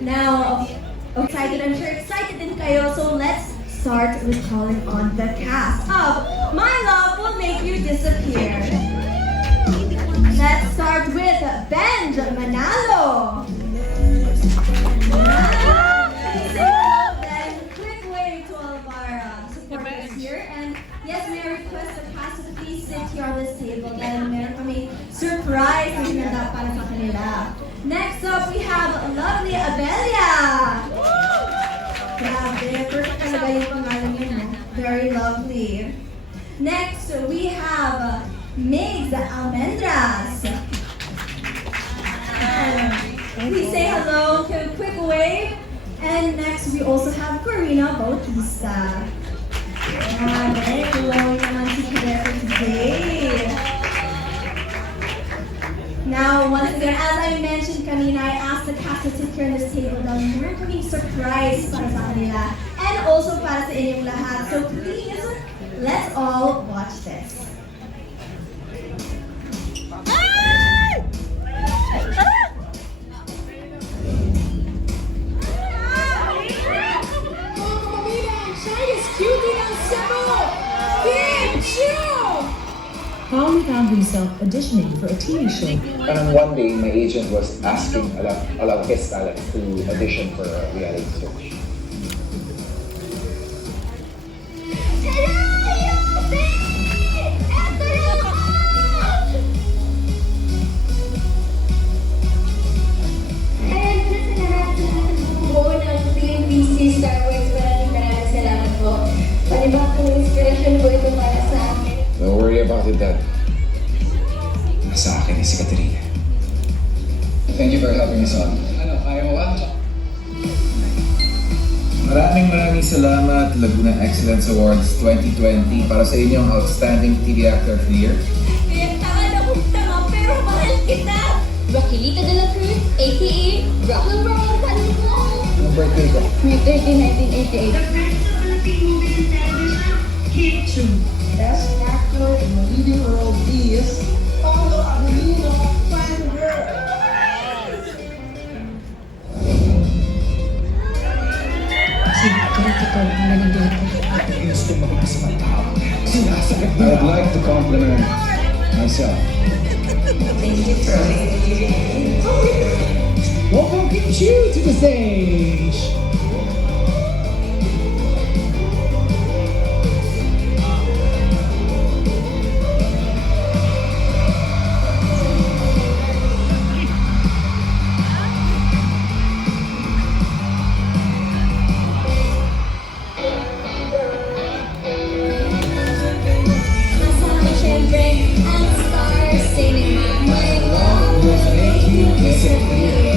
Now, excited, I'm sure excited din kayo, so let's start with calling on the cast of My Love Will Make You Disappear. Let's start with Benj Manalo. Then, quick way to all of our supporters here. And yes, may I request the cast to please sit here on this table. Dahil meron kami surprise na hinanda para sa kanila. Next up, we have lovely Abelia. Grabe, perfect talaga yung pangalan niyo, no? Very lovely. Next, we have Migs Almendras. Please say hello, to a quick wave. And next, we also have Corina Bautista. Very glowing naman si Claire for today. Now, once again, as I mentioned kanina, I asked the cast to sit here on this table dahil meron kaming surprise para sa kanila and also para sa inyong lahat. So please, let's all watch this. Pauli found himself auditioning for a TV show. Parang one day, my agent was asking a lot of his talent to audition for a reality show. Don't worry about it, Dad. Nasa akin si Katerina. Thank you for having us on. Ano, kaya mo ba? Maraming salamat, Laguna Excellence Awards 2020 para sa inyong Outstanding TV Actor of the Year. Kaya tanga na tanga, pero mahal kita! Raquelita de la Cruz, a.k.a. Rock and Roll Palito. Anong birthday ko? May 30, 1988. The best of Philippine movies and television, Hit 2. Best actor in the leading role is Paolo Avellino, Fine Girl. I'd like to compliment myself. Thank you for welcome you to the stage. Kasama syempre ang star cinema. My love will make you disappear.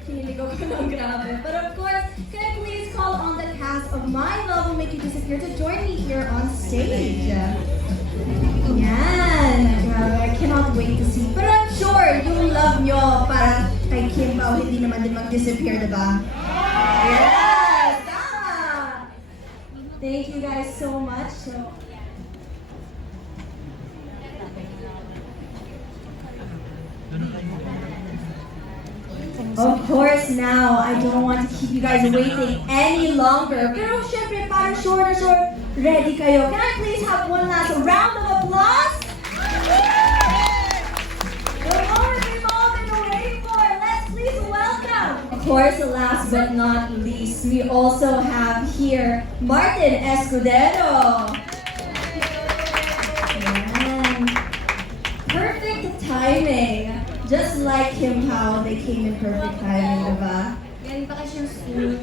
Kiniligaw ko ng grabe. But of course, can I please call on the cast of My Love Will Make You Disappear to join me here on stage? Yan! Grabe, I cannot wait to see. Pero I'm sure yung love nyo para kay Kim Pao hindi naman din mag-disappear, diba? Yes! Tama! Thank you guys so much. So, of course, now, I don't want to keep you guys waiting any longer. Pero syempre, para sure, ready kayo. Can I please have one last round of applause? The moment we've all been waiting for. Let's please welcome. Of course, last but not least, we also have here Martin Escudero. Ayan. Perfect timing. Just like him, how they came in perfect timing, diba? Galing pa kasi yung school.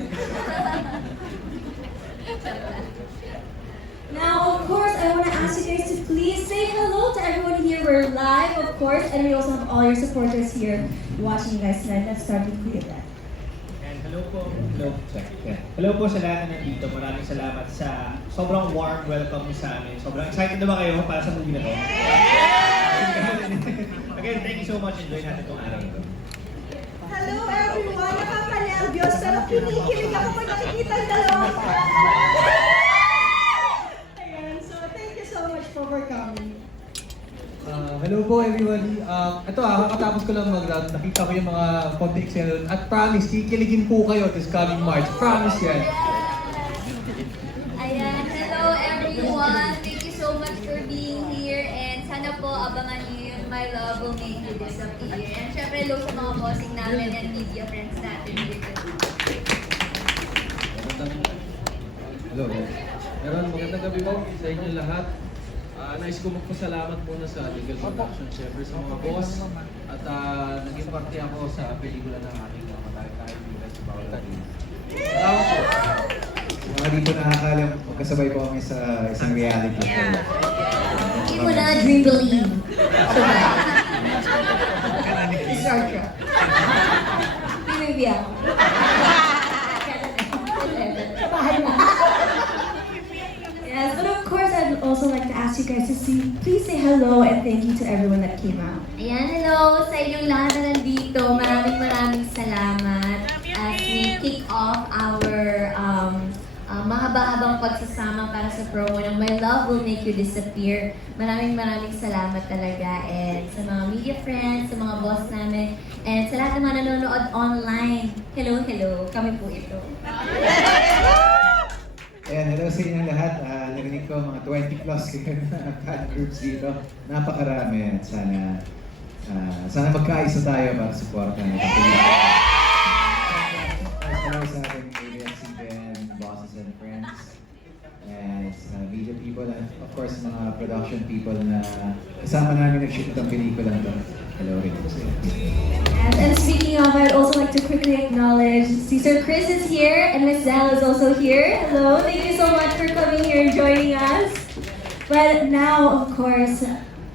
we're live, of course, and we also have all your supporters here watching you guys tonight. Let's start with Kuya Ben. And hello po, hello po sa lahat na nandito. Maraming salamat sa sobrang warm welcome niyo sa amin. Sobrang excited na ba kayo para sa movie na to? Again, thank you so much. Enjoy natin itong araw ito. Hello everyone! Nakaka-nervyos pero kinikilig ako pag nakikita ang dalawang Ayan, so thank you so much for coming. Hello po everybody. Ito kakatapos ko lang mag-round. Nakita ko yung mga konti excel at promise, kikiligin po kayo this coming March. Promise yan. Ayan, hello everyone. Thank you so much for being here and sana po abangan niyo yung My Love Will Make You Disappear. And syempre hello sa mga bossing namin and media friends natin dito. Hello. Meron magandang gabi po sa inyo lahat. Nais ko magpasalamat muna sa Legal Production, syempre sa mga boss. At naging parte ako sa pelikula ng aking matay-tayong bigas sa bawal natin. Salamat po. Mga di po nakakalam, magkasabay po kami sa isang reality show. Hindi mo na dream believe. Start ka. Maybe ako. Kabahan na. Yes, but of course I'd also like to ask you guys to please say hello and thank you to everyone that came out. Ayan, hello sa inyong lahat na nandito. Maraming salamat as we kick off our mahaba-habang pagsasama para sa promo ng My Love Will Make You Disappear. Maraming salamat talaga and sa mga media friends, sa mga boss namin, and sa lahat ng mga nanonood online. Hello, kami po ito. Ayan, hello sa inyong lahat. Narinig ko mga 20 plus kayo na fan groups dito. Napakarami at sana magkaisa tayo para supportan ang pelikula. Hello sa ating ABS-CBN, bosses and friends, and sa media people, and of course mga production people na kasama namin nag-shoot ng pelikula ito. Hello rin po sa inyo. And speaking of, I'd also like to quickly acknowledge Sir Chris is here and Miss Zal is also here. Hello, thank you so much for coming here and joining us. But now, of course,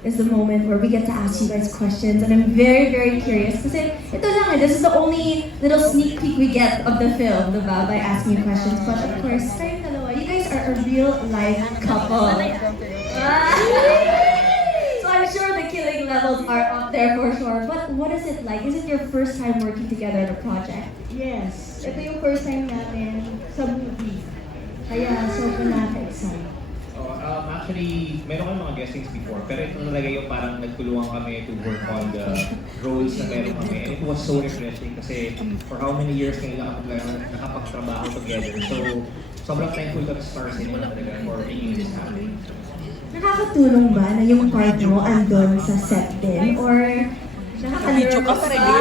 is the moment where we get to ask you guys questions, and I'm very curious kasi ito lang, this is the only little sneak peek we get of the film, diba, by asking you questions. But of course, kayong dalawa, you guys are a real life couple. So I'm sure the killing levels are up there for sure. But what is it like? Is it your first time working together on a project? Yes, ito yung first time namin sa movie. Kaya sobrang nakaka-excite. Actually, meron kami mga guestings before, pero ito talaga yung parang nagtulungan kami to work on the roles na meron kami. And it was so refreshing kasi for how many years kami nakapagtrabaho together. So, sobrang thankful kami sa Star Cinema talaga for making this happen. Nakakatulong ba na yung part mo andun sa set din? Or nakaka-nervous ka?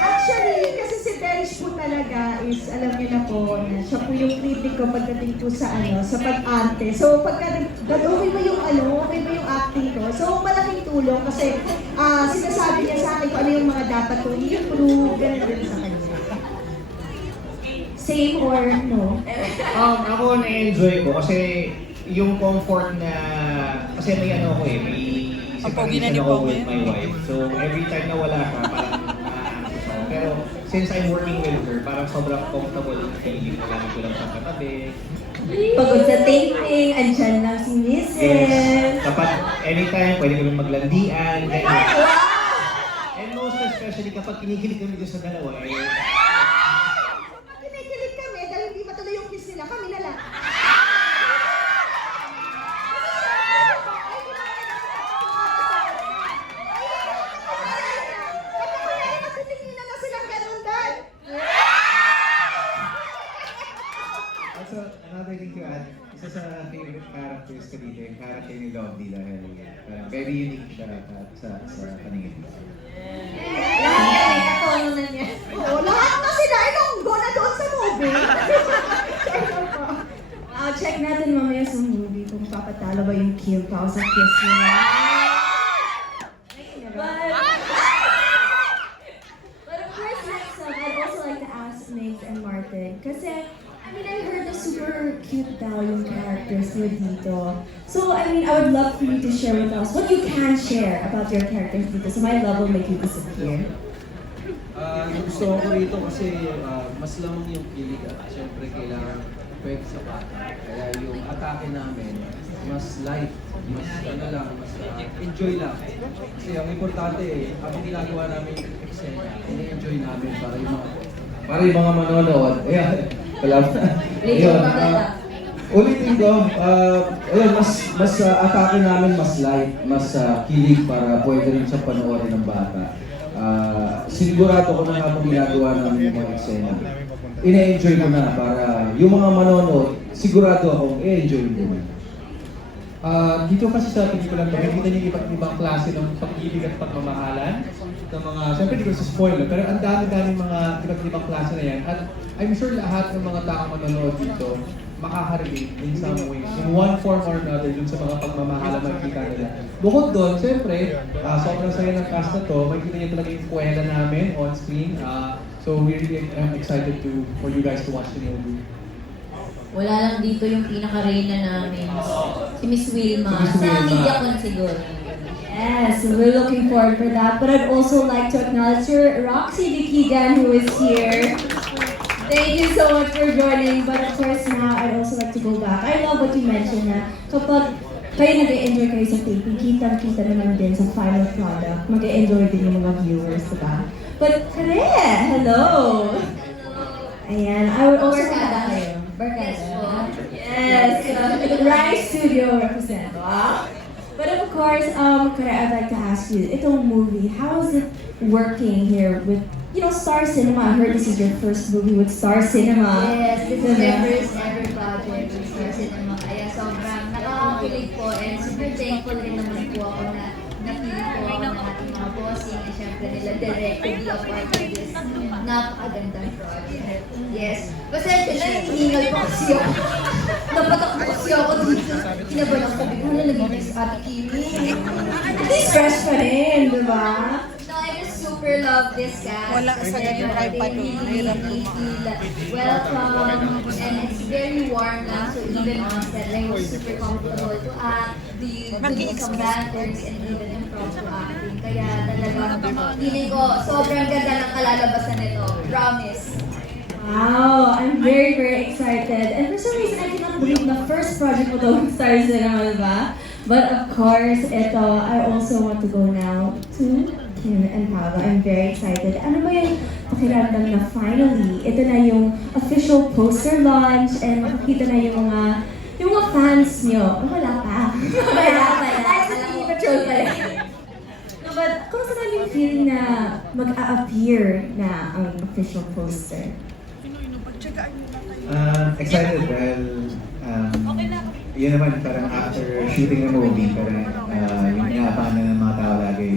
Actually, kasi si Dennis po talaga is, alam niyo na po, na siya po yung critic ko pagdating po sa sa pag-ante. So, pagka okay ba yung okay ba yung acting ko? So, malaking tulong kasi sinasabi niya sa akin kung ano yung mga dapat ko i-improve, ganun din sa kanya. Same or no? Ako na-enjoy ko kasi yung comfort na, kasi may ako may separation ako with my wife. So, every time na wala ka, parang na-anxious ako. Pero, since I'm working with her, parang sobrang comfortable yung feeling na lagi ko lang sa katabi. Pagod sa taping, andyan lang si Mrs. Yes. Kapag anytime, pwede kami maglandian. And most especially kapag kinikilig kami doon sa dalawa, Kinikilig kami dahil hindi matuloy yung kiss nila, kami na lang. Also, another thing to add, isa sa favorite characters ko dito, yung character ni Lovely dahil parang very unique siya sa paningin. Lahat na niya. Oo, lahat na sila ilonggo na doon sa movie. Check natin mamaya sa movie kung papatalo ba yung Kim Pao sa kiss nila. But of course, next up, I'd also like to ask Nate and Martin. Kasi, I mean, I heard the super cute daw yung characters niyo dito. So, I mean, I would love for you to share with us what you can share about your characters dito. So my love will make you disappear. Gusto ko rito kasi mas lamang yung kilig at syempre kailangan pwede sa bata. Kaya yung atake namin, mas light, mas ano lang, mas enjoy lang. Kasi ang importante, habang ginagawa namin yung eksena, ini-enjoy namin para yung mga manonood. Ayan, wala pa. Ayun, ulitin ko, ayun, mas atake namin mas light, mas kilig para pwede rin sa panoorin ng bata. Sigurado ko na habang ginagawa namin yung mga eksena, ina-enjoy ko na para yung mga manonood, sigurado akong i-enjoy din. Dito kasi sa pelikula to, nakikita niyo iba't ibang klase ng pag-ibig at pagmamahalan ng mga, siyempre di ko sa spoiler, pero ang dami-daming mga iba't ibang klase na yan. At I'm sure lahat ng mga taong manonood dito makaka-relate in some way, in one form or another, dun sa mga pagmamahalan makikita nila. Bukod doon, siyempre, sobrang saya ng cast na to, makikita niyo talaga yung kwela namin on screen. So we really am excited for you guys to watch the movie. Wala lang dito yung pinaka-reyna namin. Si Miss Wilma. Si Miss Wilma. Sa media con siguro. Yes, we're looking forward for that. But I'd also like to acknowledge your Roxy Dikigan who is here. Thank you so much for joining. But of course now, I'd also like to go back. I love what you mentioned na kapag kayo nag-enjoy kayo sa taping, kita naman din sa final product. Mag-enjoy din yung mga viewers, diba? But Kare, hello! Ayan, I would also Barkada kayo. Barkada. Yes, Rise Studio represent. Wow. But of course, Kare, I'd like to ask you, itong movie, how is it working here with, Star Cinema? I heard this is your first movie with Star Cinema. Yes, this is my first ever project with Star Cinema. Kaya sobrang nakakakilig po and super thankful rin naman po ako na napili po ako ng ating mga bossing and syempre nila direct to be a part of this napakagandang project. Yes. Pasensya na, hinihingal po kasi ako. Napatak po kasi ako dito. Kinabahan ako sabi ko, nagiging si Ate Kimi. At least fresh pa rin, di ba? No, I just super love this cast. Wala sa ganyan kay Pato. Welcome. And it's very warm lang. So even on set, like, we're super comfortable to act. Do some banters and even improv to acting. Kaya talagang feeling ko, sobrang ganda ng kalalabasan nito. Promise. Wow, I'm very, very excited. And for some reason, I cannot believe the first project mo to with Star Cinema, diba? But of course, I also want to go now to Kim and Paolo. I'm very excited. Ano ba yung pakiramdam na finally, ito na yung official poster launch and makikita na yung mga fans nyo. Oh, wala pa. Wala pa. Ay, sa TV Patrol pa rin. No, but kumusta na yung feeling na mag-a-appear na ang official poster? Excited dahil yun naman parang after shooting the movie, parang yung inaabangan na ng mga tao lagi